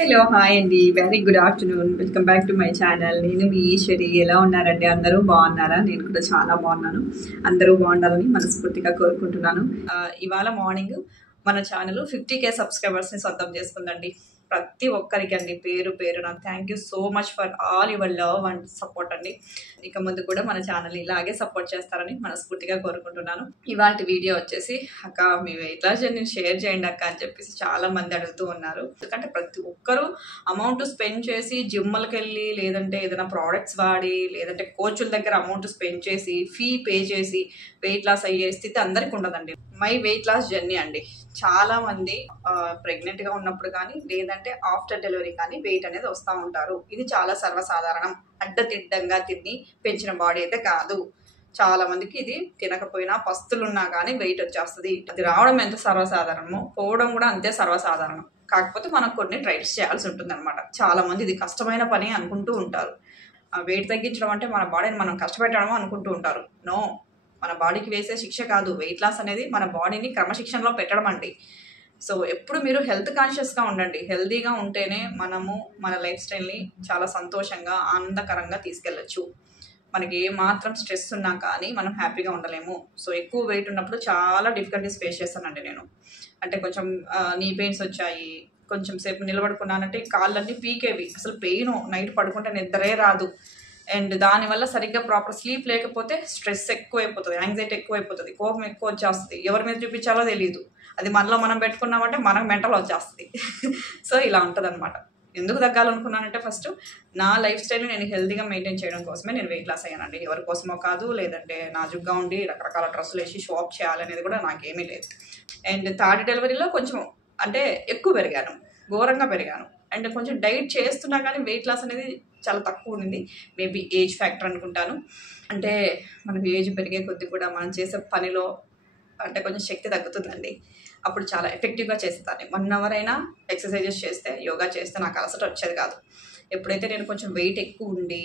Hello hi అండి very good afternoon welcome back to my channel. నేను మీ ఈశ్వరి. ఎలా ఉన్నారండి? అందరూ బాగున్నారా? నేను కూడా చాలా బాగున్నాను. అందరూ బాగుండాలని మనస్ఫూర్తిగా కోరుకుంటున్నాను. ఇవాళ మార్నింగ్ మన ఛానల్ 50K సబ్స్క్రైబర్స్ని సొంతం చేసుకుందండి. ప్రతి ఒక్కరికి అండి పేరు పేరు నాకు thank you so much for all your love and support అండి. ఇక ముందు కూడా మన ఛానల్ ఇలాగే సపోర్ట్ చేస్తారని మనస్ఫూర్తిగా కోరుకుంటున్నాను. ఇవాళ వీడియో వచ్చేసి అక్క మీ వెయిట్ లాస్ జర్నీ షేర్ చేయండి అక్క అని చెప్పేసి చాలా మంది అడుగుతూ ఉన్నారు. ఎందుకంటే ప్రతి ఒక్కరూ అమౌంట్ స్పెండ్ చేసి జిమ్లకి వెళ్ళి లేదంటే ఏదైనా ప్రోడక్ట్స్ వాడి లేదంటే కోచ్ల దగ్గర అమౌంట్ స్పెండ్ చేసి ఫీ పే చేసి వెయిట్ లాస్ అయ్యే స్థితి అందరికి ఉండదండి. మై వెయిట్ లాస్ జర్నీ అండి. చాలా మంది ప్రెగ్నెంట్గా ఉన్నప్పుడు కానీ లేదంటే ఆఫ్టర్ డెలివరీ కానీ వెయిట్ అనేది వస్తూ ఉంటారు. ఇది చాలా సర్వసాధారణం. అడ్డదిడ్డంగా తిని పెంచిన బాడీ అయితే కాదు. చాలా మందికి ఇది తినకపోయినా పస్తులున్నా కానీ వెయిట్ వచ్చేస్తుంది. అది రావడం ఎంత సర్వసాధారణమో పోవడం కూడా అంతే సర్వసాధారణం. కాకపోతే మనం కొన్ని ట్రైల్స్ చేయాల్సి ఉంటుంది అనమాట. చాలా మంది ఇది కష్టమైన పని అనుకుంటూ ఉంటారు. వెయిట్ తగ్గించడం అంటే మన బాడీని మనం కష్టపెట్టడం అనుకుంటూ ఉంటారు. నో, మన బాడీకి వేసే శిక్ష కాదు. వెయిట్ లాస్ అనేది మన బాడీని క్రమశిక్షణలో పెట్టడం అండి. సో ఎప్పుడు మీరు హెల్త్ కాన్షియస్గా ఉండండి. హెల్తీగా ఉంటేనే మనము మన లైఫ్ స్టైల్ని చాలా సంతోషంగా ఆనందకరంగా తీసుకెళ్ళచ్చు. మనకి ఏ మాత్రం స్ట్రెస్ ఉన్నా కానీ మనం హ్యాపీగా ఉండలేము. సో ఎక్కువ వెయిట్ ఉన్నప్పుడు చాలా డిఫికల్టీస్ ఫేస్ చేస్తానండి నేను. అంటే కొంచెం నీ పెయిన్స్ వచ్చాయి, కొంచెం సేపు నిలబడుకున్నానంటే కాళ్ళన్నీ పీకేవి, అసలు పెయిన్, నైట్ పడుకుంటే నిద్రే రాదు. అండ్ దానివల్ల సరిగ్గా ప్రాపర్ స్లీప్ లేకపోతే స్ట్రెస్ ఎక్కువైపోతుంది, యాంగ్జైటీ ఎక్కువైపోతుంది, కోపం ఎక్కువ వచ్చేస్తుంది, ఎవరి మీద చూపించాలో తెలియదు. అది మనలో మనం పెట్టుకున్నామంటే మనకు మెంటల్ వచ్చేస్తుంది. సో ఇలా ఉంటుంది అనమాట. ఎందుకు తగ్గాలనుకున్నానంటే ఫస్ట్ నా లైఫ్ స్టైల్ని నేను హెల్తీగా మెయింటైన్ చేయడం కోసమే నేను వెయిట్ లాస్ అయ్యానండి. ఎవరి కోసమో కాదు, లేదంటే నాజుగ్గా ఉండి రకరకాల డ్రెస్సులు వేసి షో ఆఫ్ చేయాలనేది కూడా నాకేమీ లేదు. అండ్ థర్డ్ డెలివరీలో కొంచెం అంటే ఎక్కువ పెరిగాను, ఘోరంగా పెరిగాను. అండ్ కొంచెం డైట్ చేస్తున్నా కానీ వెయిట్ లాస్ అనేది చాలా తక్కువ ఉండింది. మేబీ ఏజ్ ఫ్యాక్టర్ అనుకుంటాను. అంటే మనకు ఏజ్ పెరిగే కొద్దీ కూడా మనం చేసే పనిలో అంటే కొంచెం శక్తి తగ్గుతుందండి. అప్పుడు చాలా ఎఫెక్టివ్గా చేసేదాన్ని. 1 అవర్ అయినా ఎక్సర్సైజెస్ చేస్తే, యోగా చేస్తే నాకు అలసట వచ్చేది కాదు. ఎప్పుడైతే నేను కొంచెం వెయిట్ ఎక్కువ ఉండి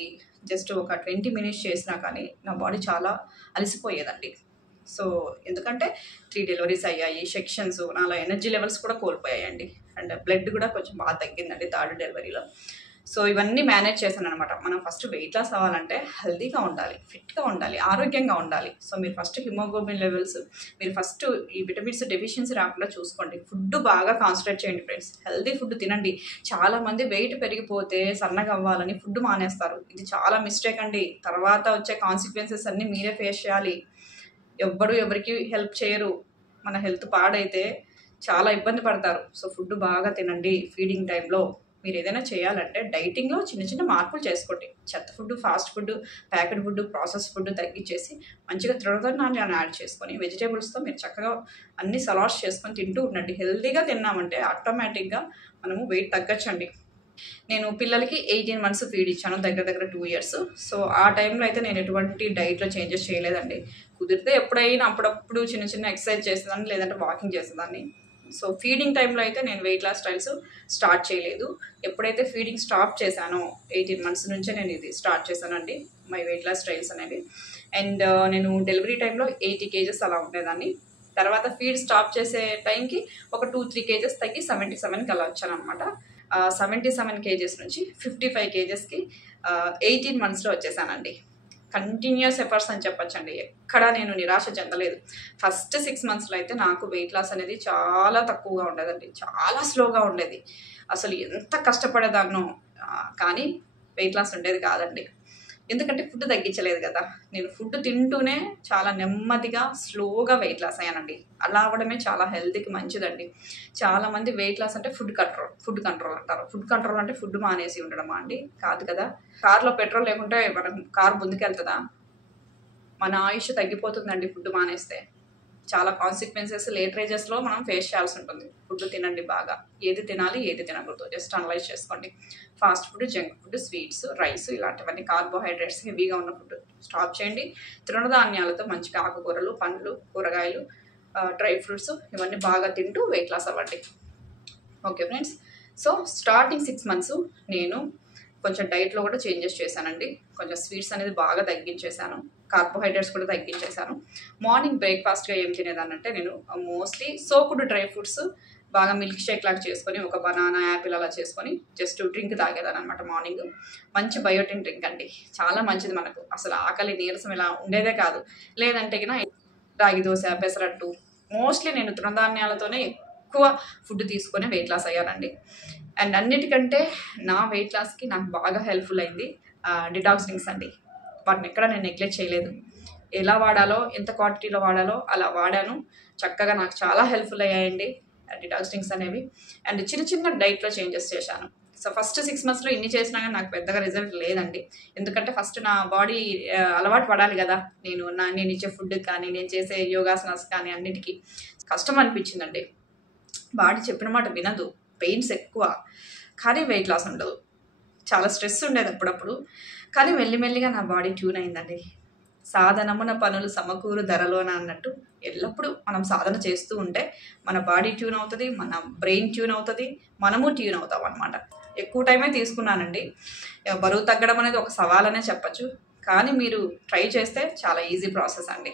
జస్ట్ ఒక 20 మినిట్స్ చేసినా కానీ నా బాడీ చాలా అలసిపోయేదండి. సో ఎందుకంటే 3 డెలివరీస్ అయ్యాయి, సెక్షన్స్, నాలో ఎనర్జీ లెవెల్స్ కూడా కోల్పోయాయండి. అండ్ బ్లడ్ కూడా కొంచెం బాగా తగ్గిందండి థర్డ్ డెలివరీలో. సో ఇవన్నీ మేనేజ్ చేశాను అనమాట. మనం ఫస్ట్ వెయిట్ లాస్ అవ్వాలంటే హెల్తీగా ఉండాలి, ఫిట్గా ఉండాలి, ఆరోగ్యంగా ఉండాలి. సో మీరు ఫస్ట్ హిమోగ్లోబిన్ లెవెల్స్, మీరు ఫస్ట్ ఈ విటమిన్స్ డెఫిషియన్సీ రాకుండా చూసుకోండి. ఫుడ్ బాగా కాన్సన్ట్రేట్ చేయండి ఫ్రెండ్స్. హెల్తీ ఫుడ్ తినండి. చాలామంది వెయిట్ పెరిగిపోతే సన్నగా అవ్వాలని ఫుడ్ మానేస్తారు. ఇది చాలా మిస్టేక్ అండి. తర్వాత వచ్చే కాన్సిక్వెన్సెస్ అన్నీ మీరే ఫేస్ చేయాలి. ఎవరికి హెల్ప్ చేయరు. మన హెల్త్ పాడైతే చాలా ఇబ్బంది పడతారు. సో ఫుడ్ బాగా తినండి. ఫీడింగ్ టైంలో మీరు ఏదైనా చేయాలంటే డైటింగ్లో చిన్న చిన్న మార్పులు చేసుకోండి. చెత్త food, fast food, packet food, process food తగ్గించేసి మంచిగా తృణధాన్యాన్ని యాడ్ చేసుకొని వెజిటేబుల్స్తో మీరు చక్కగా అన్ని సలాడ్స్ చేసుకొని తింటూ ఉండండి. హెల్తీగా తిన్నామంటే ఆటోమేటిక్గా మనము వెయిట్ తగ్గచ్చండి. నేను పిల్లలకి 18 months ఫీడ్ ఇచ్చాను, దగ్గర 2 years. సో ఆ టైంలో అయితే నేను ఎటువంటి డైట్లో చేంజెస్ చేయలేదండి. కుదిరితే ఎప్పుడైనా అప్పుడప్పుడు చిన్న చిన్న ఎక్సర్సైజ్ చేసేదాన్ని, లేదంటే వాకింగ్ చేసేదాన్ని. సో ఫీడింగ్ టైంలో అయితే నేను వెయిట్ లాస్ స్టైల్స్ స్టార్ట్ చేయలేదు. ఎప్పుడైతే ఫీడింగ్ స్టాప్ చేశానో 18 months నుంచే నేను ఇది స్టార్ట్ చేశానండి, మై వెయిట్ లాస్ స్టైల్స్ అనేవి. అండ్ నేను డెలివరీ టైంలో 80 kgs అలా ఉండేదాన్ని. తర్వాత ఫీడ్ స్టాప్ చేసే టైంకి ఒక 2-3 kgs తగ్గి 77కి అలా వచ్చాను అనమాట. 77 kgs నుంచి 55 kgsకి 18 monthsలో వచ్చేసానండి. కంటిన్యూస్ ఎఫర్ట్స్ అని చెప్పచ్చండి. ఎక్కడా నేను నిరాశ చెందలేదు. ఫస్ట్ 6 monthsలో అయితే నాకు వెయిట్ లాస్ అనేది చాలా తక్కువగా ఉండేదండి. చాలా స్లోగా ఉండేది. అసలు ఎంత కష్టపడేదాన్నో కానీ వెయిట్ లాస్ ఉండేది కాదండి. ఎందుకంటే ఫుడ్ తగ్గించలేదు కదా. నేను ఫుడ్ తింటూనే చాలా నెమ్మదిగా స్లోగా వెయిట్ లాస్ అయ్యానండి. అలా అవ్వడమే చాలా హెల్త్కి మంచిదండి. చాలామంది వెయిట్ లాస్ అంటే ఫుడ్ కంట్రోల్ అంటారు. ఫుడ్ కంట్రోల్ అంటే ఫుడ్ మానేసి ఉండడమా అండి? కాదు కదా. కార్లో పెట్రోల్ లేకుంటే మనం కారు ముందుకెళ్తుందా? మన ఆయుష్ తగ్గిపోతుందండి ఫుడ్ మానేస్తే. చాలా కాన్సిక్వెన్సెస్ లేటర్ ఏజెస్లో మనం ఫేస్ చేయాల్సి ఉంటుంది. ఫుడ్ తినండి బాగా. ఏది తినాలి, ఏది తినకూడదు జస్ట్ అనలైజ్ చేసుకోండి. Fast food, junk food, sweets, rice ఇలాంటివన్నీ కార్బోహైడ్రేట్స్ హెవీగా ఉన్న ఫుడ్ స్టాప్ చేయండి. తృణధాన్యాలతో మంచిగా ఆకుకూరలు, పండ్లు, కూరగాయలు, డ్రై ఫ్రూట్స్ ఇవన్నీ బాగా తింటూ వెయిట్ లాస్ అవ్వండి. Okay friends. So starting 6 months నేను కొంచెం డైట్లో కూడా చేంజెస్ చేశానండి. కొంచెం స్వీట్స్ అనేది బాగా తగ్గించేశాను, కార్బోహైడ్రేట్స్ కూడా తగ్గించేశాను. మార్నింగ్ బ్రేక్ఫాస్ట్గా ఏం తినేదానంటే నేను మోస్ట్లీ సోకుడ్ డ్రై ఫ్రూట్స్ బాగా మిల్క్ షేక్ లాగా చేసుకొని ఒక బనానా యాపిల్ అలా చేసుకొని జస్ట్ డ్రింక్ తాగేదాన్ని అనమాట మార్నింగ్. మంచి బయోటిన్ డ్రింక్ అండి, చాలా మంచిది మనకు. అసలు ఆకలి నీరసం ఇలా ఉండేదే కాదు. లేదంటే గిన రాగి దోశ, పెసరట్టు, మోస్ట్లీ నేను తృణధాన్యాలతోనే ఎక్కువ ఫుడ్ తీసుకొని వెయిట్ లాస్ అయ్యానండి. అండ్ అన్నిటికంటే నా వెయిట్ లాస్కి నాకు బాగా హెల్ప్ఫుల్ అయింది డిటాక్స్ డ్రింక్స్ అండి. వాటిని ఎక్కడ నేను నెగ్లెక్ట్ చేయలేదు. ఎలా వాడాలో, ఎంత క్వాంటిటీలో వాడాలో అలా వాడాను. చక్కగా నాకు చాలా హెల్ప్ఫుల్ అయ్యాయండి డిటాక్స్ డ్రింక్స్ అనేవి. అండ్ చిన్న చిన్న డైట్లో చేంజెస్ చేశాను. సో ఫస్ట్ 6 monthsలో ఇన్ని చేసినా కానీ నాకు పెద్దగా రిజల్ట్ లేదండి. ఎందుకంటే ఫస్ట్ నా బాడీ అలవాటు పడాలి కదా. నేను ఇచ్చే ఫుడ్ కానీ, నేను చేసే యోగాసనాస్ కానీ అన్నిటికీ కష్టం అనిపించిందండి. బాడీ చెప్పిన మాట వినదు, పెయిన్స్ ఎక్కువ, కానీ వెయిట్ లాస్ ఉండదు. చాలా స్ట్రెస్ ఉండేది అప్పుడప్పుడు, కానీ మెల్లిమెల్లిగా నా బాడీ ట్యూన్ అయిందండి. సాధనమున పనులు సమకూరు ధరలోన అన్నట్టు ఎల్లప్పుడూ మనం సాధన చేస్తూ ఉంటే మన బాడీ ట్యూన్ అవుతుంది, మన బ్రెయిన్ ట్యూన్ అవుతుంది, మనము ట్యూన్ అవుతాం అనమాట. ఎక్కువ టైమే తీసుకున్నానండి. బరువు తగ్గడం అనేది ఒక సవాలనే చెప్పచ్చు, కానీ మీరు ట్రై చేస్తే చాలా ఈజీ ప్రాసెస్ అండి.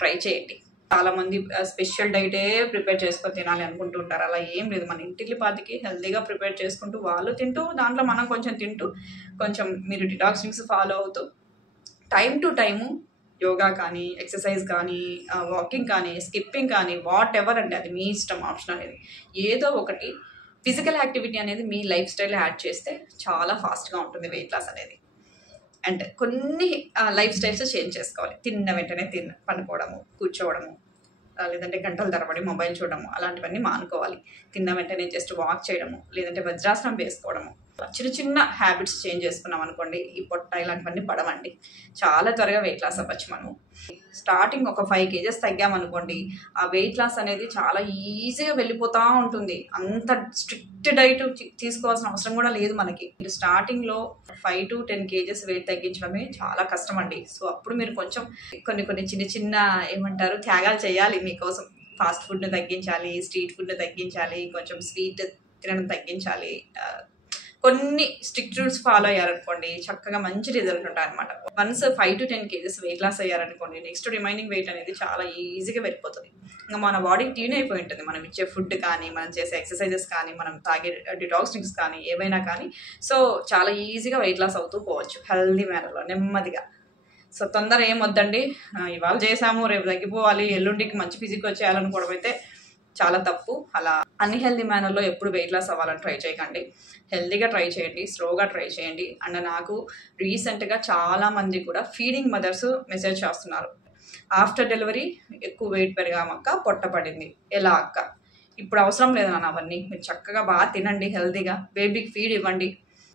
ట్రై చేయండి. చాలామంది స్పెషల్ డైటే ప్రిపేర్ చేసుకొని తినాలి అనుకుంటూ ఉంటారు. అలా ఏం లేదు. మన ఇంటిల్లిపాదికి హెల్తీగా ప్రిపేర్ చేసుకుంటూ, వాళ్ళు తింటూ, దాంట్లో మనం కొంచెం తింటూ, కొంచెం మీరు డిటాక్స్ డ్రింక్స్ ఫాలో అవుతూ టైం టు టైము యోగా కానీ, ఎక్సర్సైజ్ కానీ, వాకింగ్ కానీ, స్కిప్పింగ్ కానీ, వాట్ ఎవర్ అండి, అది మీ ఇష్టం, ఆప్షన్ అనేది. ఏదో ఒకటి ఫిజికల్ యాక్టివిటీ అనేది మీ లైఫ్ స్టైల్లో యాడ్ చేస్తే చాలా ఫాస్ట్గా ఉంటుంది వెయిట్ లాస్ అనేది. అండ్ కొన్ని లైఫ్ స్టైల్స్ చేంజ్ చేసుకోవాలి. తిన్న వెంటనే పనుకోవడము, కూర్చోవడము, లేదంటే గంటల తరబడి మొబైల్ చూడడము, అలాంటివన్నీ మానుకోవాలి. తిన్న వెంటనే జస్ట్ వాక్ చేయడము, లేదంటే వజ్రాసనం వేసుకోవడము, చిన్న చిన్న హ్యాబిట్స్ చేంజ్ చేసుకున్నాం అనుకోండి, ఈ పొట్ట ఇలాంటివన్నీ పడవండి. చాలా త్వరగా వెయిట్ లాస్ అవ్వచ్చు. మనము స్టార్టింగ్ ఒక 5 kgs తగ్గామనుకోండి, ఆ వెయిట్ లాస్ అనేది చాలా ఈజీగా వెళ్ళిపోతూ ఉంటుంది. అంత స్ట్రిక్ట్ డైట్ తీసుకోవాల్సిన అవసరం కూడా లేదు మనకి. స్టార్టింగ్లో 5 to 10 kgs వెయిట్ తగ్గించడమే చాలా కష్టం అండి. సో అప్పుడు మీరు కొంచెం కొన్ని చిన్న చిన్న ఏమంటారు త్యాగాలు చేయాలి మీకోసం. ఫాస్ట్ ఫుడ్ని తగ్గించాలి, స్ట్రీట్ ఫుడ్ని తగ్గించాలి, కొంచెం స్వీట్ తినడం తగ్గించాలి. కొన్ని స్ట్రిక్ట్ రూల్స్ ఫాలో అయ్యారనుకోండి, చక్కగా మంచి రిజల్ట్ ఉంటాయి అనమాట. Once 5 to 10 kgs weight loss అయ్యారనుకోండి, నెక్స్ట్ రిమైనింగ్ వెయిట్ అనేది చాలా ఈజీగా వెళ్ళిపోతుంది. ఇంకా మన బాడీ ట్యూన్ అయిపోయి ఉంటుంది. మనం ఇచ్చే ఫుడ్ కానీ, మనం చేసే ఎక్సర్సైజెస్ కానీ, మనం తాగే డిటాక్స్ డ్రింక్స్ కానీ, ఏవైనా కానీ. సో చాలా ఈజీగా వెయిట్ లాస్ అవుతూ పోవచ్చు హెల్దీ మేనర్లో, నెమ్మదిగా. సో తొందర ఏం వద్దండి. ఇవాళ చేసాము, రేపు తగ్గిపోవాలి, ఎల్లుండికి మంచి ఫిజిక్ వచ్చేయాలనుకోవడం అయితే చాలా తప్పు. అలా అన్హెల్దీ మేనర్లో ఎప్పుడు వెయిట్ లాస్ అవ్వాలని ట్రై చేయకండి. హెల్దీగా ట్రై చేయండి, స్లోగా ట్రై చేయండి. అండ్ నాకు రీసెంట్గా చాలామంది కూడా ఫీడింగ్ మదర్స్ మెసేజ్ చేస్తున్నారు, ఆఫ్టర్ డెలివరీ ఎక్కువ వెయిట్ పెరిగామక్క, పొట్ట పడింది, ఎలా అక్క? ఇప్పుడు అవసరం లేదు నాన్న అవన్నీ. మీరు చక్కగా బాగా తినండి, హెల్దీగా బేబీకి ఫీడ్ ఇవ్వండి.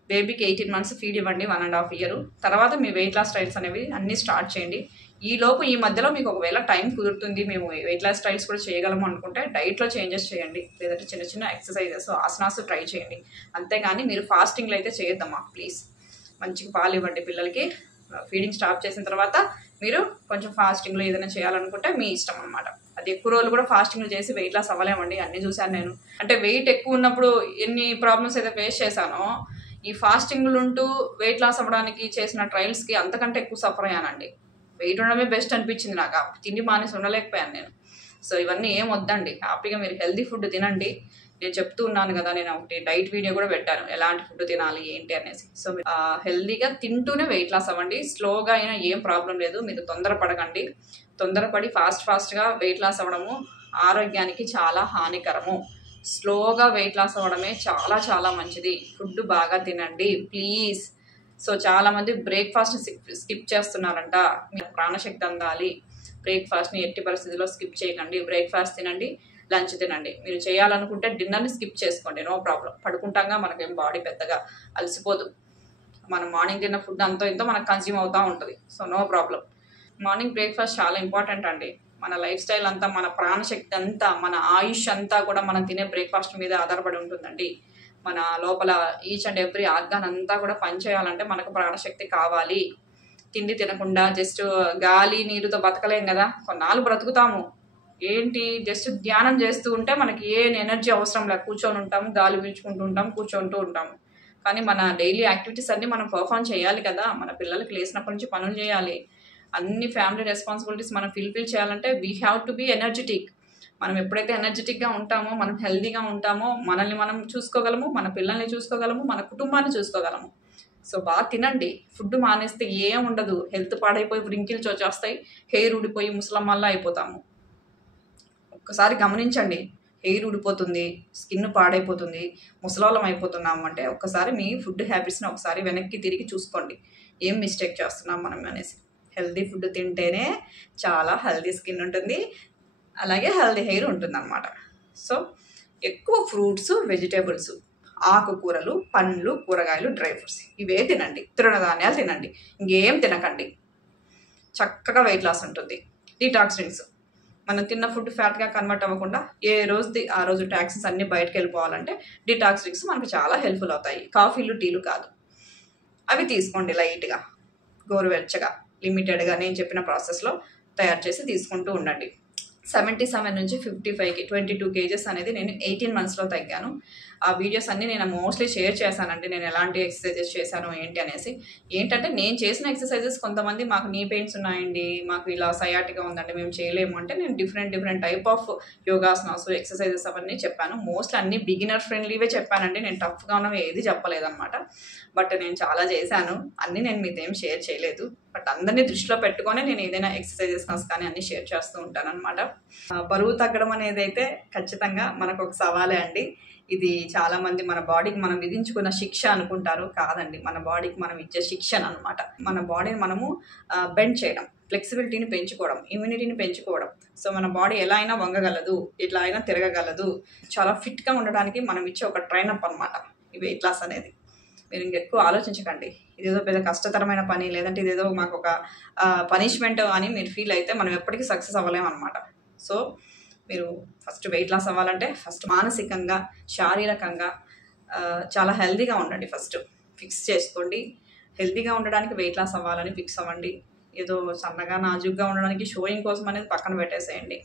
బేబీకి 18 months ఫీడ్ ఇవ్వండి, 1.5 years. తర్వాత మీ వెయిట్ లాస్ స్టైల్స్ అనేవి అన్నీ స్టార్ట్ చేయండి. ఈ మధ్యలో మీకు ఒకవేళ టైం కుదురుతుంది, మేము వెయిట్ లాస్ స్టైల్స్ కూడా చేయగలము అనుకుంటే డైట్లో చేంజెస్ చేయండి, లేదంటే చిన్న చిన్న ఎక్సర్సైజెస్, ఆసనాస్ ట్రై చేయండి. అంతేగాని మీరు ఫాస్టింగ్లో అయితే చేయొద్దమ్మా ప్లీజ్. మంచిగా పాలు ఇవ్వండి పిల్లలకి. ఫీడింగ్ స్టాప్ చేసిన తర్వాత మీరు కొంచెం ఫాస్టింగ్లో ఏదైనా చేయాలనుకుంటే మీ ఇష్టం అనమాట. అది ఎక్కువ రోజులు కూడా ఫాస్టింగ్లు చేసి వెయిట్ లాస్ అవ్వలేమండి. అన్నీ చూశాను నేను. అంటే వెయిట్ ఎక్కువ ఉన్నప్పుడు ఎన్ని ప్రాబ్లమ్స్ అయితే ఫేస్ చేశానో, ఈ ఫాస్టింగ్లు ఉంటూ వెయిట్ లాస్ అవ్వడానికి చేసిన ట్రయల్స్కి అంతకంటే ఎక్కువ సఫర్ అయ్యానండి. వెయిట్ ఉండడమే బెస్ట్ అనిపించింది నాకు. తిండి మానేసి ఉండలేకపోయాను నేను. సో ఇవన్నీ ఏం వద్దండి, హ్యాపీగా మీరు హెల్దీ ఫుడ్ తినండి. నేను చెప్తూ ఉన్నాను కదా, నేను ఒకటి డైట్ వీడియో కూడా పెట్టాను, ఎలాంటి ఫుడ్ తినాలి ఏంటి అనేసి. సో హెల్దీగా తింటూనే వెయిట్ లాస్ అవ్వండి. స్లోగా అయినా ఏం ప్రాబ్లం లేదు. మీరు తొందరపడకండి. తొందరపడి ఫాస్ట్గా వెయిట్ లాస్ అవ్వడము ఆరోగ్యానికి చాలా హానికరము. స్లోగా వెయిట్ లాస్ అవ్వడమే చాలా చాలా మంచిది. ఫుడ్ బాగా తినండి ప్లీజ్. సో చాలామంది బ్రేక్ఫాస్ట్ని స్కిప్ చేస్తున్నారంట. మీరు ప్రాణశక్తి అందాలి, బ్రేక్ఫాస్ట్ని ఎట్టి పరిస్థితుల్లో స్కిప్ చేయకండి. బ్రేక్ఫాస్ట్ తినండి, లంచ్ తినండి. మీరు చేయాలనుకుంటే డిన్నర్ని స్కిప్ చేసుకోండి, నో ప్రాబ్లం. పడుకుంటాగా మనకేం బాడీ పెద్దగా అలసిపోదు. మనం మార్నింగ్ తిన్న ఫుడ్ అంతో ఇంతో మనకు కన్జ్యూమ్ అవుతూ ఉంటుంది. So no problem. Morning breakfast చాలా ఇంపార్టెంట్ అండి. మన లైఫ్ స్టైల్ అంతా, మన ప్రాణశక్తి అంతా, మన ఆయుష్ అంతా కూడా మనం తినే బ్రేక్ఫాస్ట్ మీద ఆధారపడి ఉంటుందండి. మన లోపల ఈచ్ అండ్ ఎవ్రీ ఆర్గాన్ అంతా కూడా పనిచేయాలంటే మనకు ప్రాణశక్తి కావాలి. తిండి తినకుండా జస్ట్ గాలి నీరుతో బతకలేం కదా. కొన్నాళ్ళు బ్రతుకుతాము, ఏంటి జస్ట్ ధ్యానం చేస్తూ ఉంటే మనకి ఏ ఎనర్జీ అవసరం లేదు. కూర్చొని ఉంటాము, గాలి పీల్చుకుంటూ ఉంటాం, కూర్చుంటూ ఉంటాము. కానీ మన డైలీ యాక్టివిటీస్ అన్నీ మనం పర్ఫామ్ చేయాలి కదా. మన పిల్లలకి లేచినప్పటి నుంచి పనులు చేయాలి. అన్ని ఫ్యామిలీ రెస్పాన్సిబిలిటీస్ మనం ఫుల్ఫిల్ చేయాలంటే we have to be energetic. మనం ఎప్పుడైతే ఎనర్జెటిక్గా ఉంటామో, మనం హెల్తీగా ఉంటామో, మనల్ని మనం చూసుకోగలము, మన పిల్లల్ని చూసుకోగలము, మన కుటుంబాన్ని చూసుకోగలము. సో బాగా తినండి. ఫుడ్ మానేస్తే ఏం ఉండదు. హెల్త్ పాడైపోయి వ్రింకిల్స్ వచ్చేస్తాయి, హెయిర్ ఊడిపోయి ముసలమ్మల్లా అయిపోతాము. ఒక్కసారి గమనించండి, హెయిర్ ఊడిపోతుంది, స్కిన్ పాడైపోతుంది, ముసలాళ్ళం అయిపోతున్నాము అంటే ఒక్కసారి మీ ఫుడ్ హ్యాబిట్స్ని ఒకసారి వెనక్కి తిరిగి చూసుకోండి. ఏం మిస్టేక్ చేస్తున్నాం మనం అనేసి. హెల్తీ ఫుడ్ తింటేనే చాలా హెల్తీ స్కిన్ ఉంటుంది, అలాగే హెల్తీ హెయిర్ ఉంటుంది అన్నమాట. సో ఎక్కువ ఫ్రూట్స్, వెజిటేబుల్స్, ఆకుకూరలు, పండ్లు, కూరగాయలు, డ్రై ఫ్రూట్స్ ఇవే తినండి. తృణధాన్యాలు తినండి. ఇంకేం తినకండి. చక్కగా వెయిట్ లాస్ ఉంటుంది. డీటాక్స్ డ్రింక్స్, మనం తిన్న ఫుడ్ ఫ్యాట్గా కన్వర్ట్ అవ్వకుండా ఏ రోజుది ఆ రోజు టాక్సిన్స్ అన్నీ బయటకు వెళ్ళిపోవాలంటే డీటాక్స్ డ్రింక్స్ మనకు చాలా హెల్ప్ఫుల్ అవుతాయి. కాఫీలు, టీలు కాదు, అవి తీసుకోండి లైట్గా, గోరువెచ్చగా, లిమిటెడ్గా నేను చెప్పిన ప్రాసెస్లో తయారు చేసి తీసుకుంటూ ఉండండి. 77 నుంచి 55కి 22 kgs అనేది నేను 18 monthsలో తగ్గాను. ఆ వీడియోస్ అన్నీ నేను మోస్ట్లీ షేర్ చేశానండి. నేను ఎలాంటి ఎక్సర్సైజెస్ చేశాను ఏంటి అనేసి. ఏంటంటే నేను చేసిన ఎక్సర్సైజెస్ కొంతమంది మాకు నీ పెయిన్స్ ఉన్నాయండి, మాకు ఇలా సయాటిగా ఉందండి, మేము చేయలేము అంటే నేను different type of yogasanas, exercises అవన్నీ చెప్పాను. మోస్ట్లీ అన్ని బిగినర్ ఫ్రెండ్లీవే చెప్పానండి. నేను టఫ్గా ఉన్నవి ఏది చెప్పలేదన్నమాట. బట్ నేను చాలా చేశాను, అన్నీ నేను మీతో ఏం షేర్ చేయలేదు. బట్ అందరినీ దృష్టిలో పెట్టుకొని నేను ఏదైనా ఎక్సర్సైజెస్ కానీ అన్నీ షేర్ చేస్తూ ఉంటాను అనమాట. బరువు తగ్గడం అనేది అయితే ఖచ్చితంగా మనకు ఒక సవాలే అండి. ఇది చాలామంది మన బాడీకి మనం విధించుకున్న శిక్ష అనుకుంటారు. కాదండి, మన బాడీకి మనం ఇచ్చే శిక్షణ అనమాట. మన బాడీని మనము బెండ్ చేయడం, ఫ్లెక్సిబిలిటీని పెంచుకోవడం, ఇమ్యూనిటీని పెంచుకోవడం. సో మన బాడీ ఎలా అయినా వంగగలదు, ఎట్లా అయినా తిరగగలదు. చాలా ఫిట్గా ఉండడానికి మనం ఇచ్చే ఒక ట్రైనప్ అనమాట ఈ వెయిట్ లాస్ అనేది. మీరు ఇంకెక్కువ ఆలోచించకండి, ఇదేదో పెద్ద కష్టతరమైన పని, లేదంటే ఇదేదో మాకు ఒక పనిష్మెంట్ అని మీరు ఫీల్ అయితే మనం ఎప్పటికీ సక్సెస్ అవ్వలేము అనమాట. సో మీరు ఫస్ట్ వెయిట్ లాస్ అవ్వాలంటే ఫస్ట్ మానసికంగా, శారీరకంగా చాలా హెల్తీగా ఉండండి. ఫస్ట్ ఫిక్స్ చేసుకోండి. హెల్తీగా ఉండడానికి వెయిట్ లాస్ అవ్వాలని ఫిక్స్ అవ్వండి. ఏదో సన్నగా నాజుగ్గా ఉండడానికి షోయింగ్ కోసం అనేది పక్కన పెట్టేసేయండి.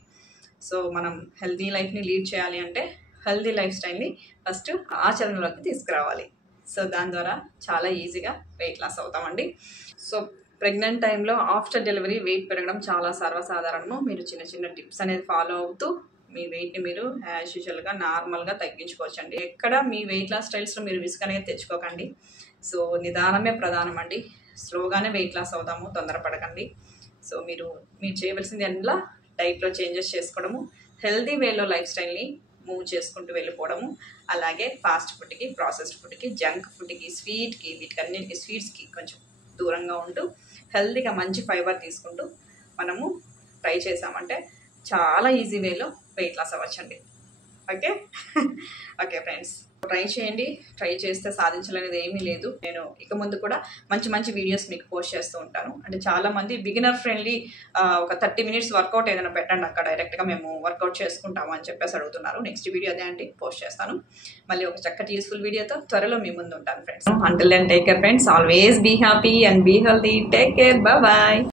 సో మనం హెల్తీ లైఫ్ని లీడ్ చేయాలి అంటే హెల్తీ లైఫ్ స్టైల్ని ఫస్ట్ ఆచరణలోకి తీసుకురావాలి. సో దాని ద్వారా చాలా ఈజీగా వెయిట్ లాస్ అవుతామండి. సో ప్రెగ్నెంట్ టైంలో ఆఫ్టర్ డెలివరీ వెయిట్ పెరగడం చాలా సర్వసాధారణము. మీరు చిన్న చిన్న టిప్స్ అనేది ఫాలో అవుతూ మీ వెయిట్ని మీరు యాజ్ యూజువల్గా నార్మల్గా తగ్గించుకోవచ్చండి. ఎక్కడ మీ వెయిట్ లాస్ స్టైల్స్లో మీరు రిస్క్ అనేది తెచ్చుకోకండి. సో నిదానమే ప్రధానం అండి. స్లోగానే వెయిట్ లాస్ అవుతాము, తొందరపడకండి. సో మీరు చేయవలసింది ఎలా డైట్లో చేంజెస్ చేసుకోవడము, హెల్తీ వేలో లైఫ్ స్టైల్ని మూవ్ చేసుకుంటూ వెళ్ళిపోవడము, అలాగే ఫాస్ట్ ఫుడ్కి, ప్రాసెస్డ్ ఫుడ్కి, జంక్ ఫుడ్కి, స్వీట్కి, వీటికన్నిటికి, స్వీట్స్కి కొంచెం దూరంగా ఉంటూ హెల్తీగా మంచి ఫైబర్ తీసుకుంటూ మనము ట్రై చేసామంటే చాలా ఈజీ వేలో వెయిట్ లాస్ అవ్వచ్చండి. ఓకే ఓకే ఫ్రెండ్స్, ట్రై చేయండి. ట్రై చేస్తే సాధించాలనేది ఏమీ లేదు. నేను ఇక ముందు కూడా మంచి వీడియోస్ మీకు పోస్ట్ చేస్తూ ఉంటాను. అంటే చాలామంది బిగినర్ ఫ్రెండ్లీ ఒక 30 minutes వర్కౌట్ ఏదైనా పెట్టండి అక్కడ, డైరెక్ట్గా మేము వర్కౌట్ చేసుకుంటాము అని చెప్పేసి అడుగుతున్నారు. నెక్స్ట్ వీడియో అదే అండి, పోస్ట్ చేస్తాను. మళ్ళీ ఒక చక్కటి యూస్ఫుల్ వీడియోతో త్వరలో మీ ముందు ఉంటాను friends. Until then take care friends. Always be happy and be healthy. Take care. Bye.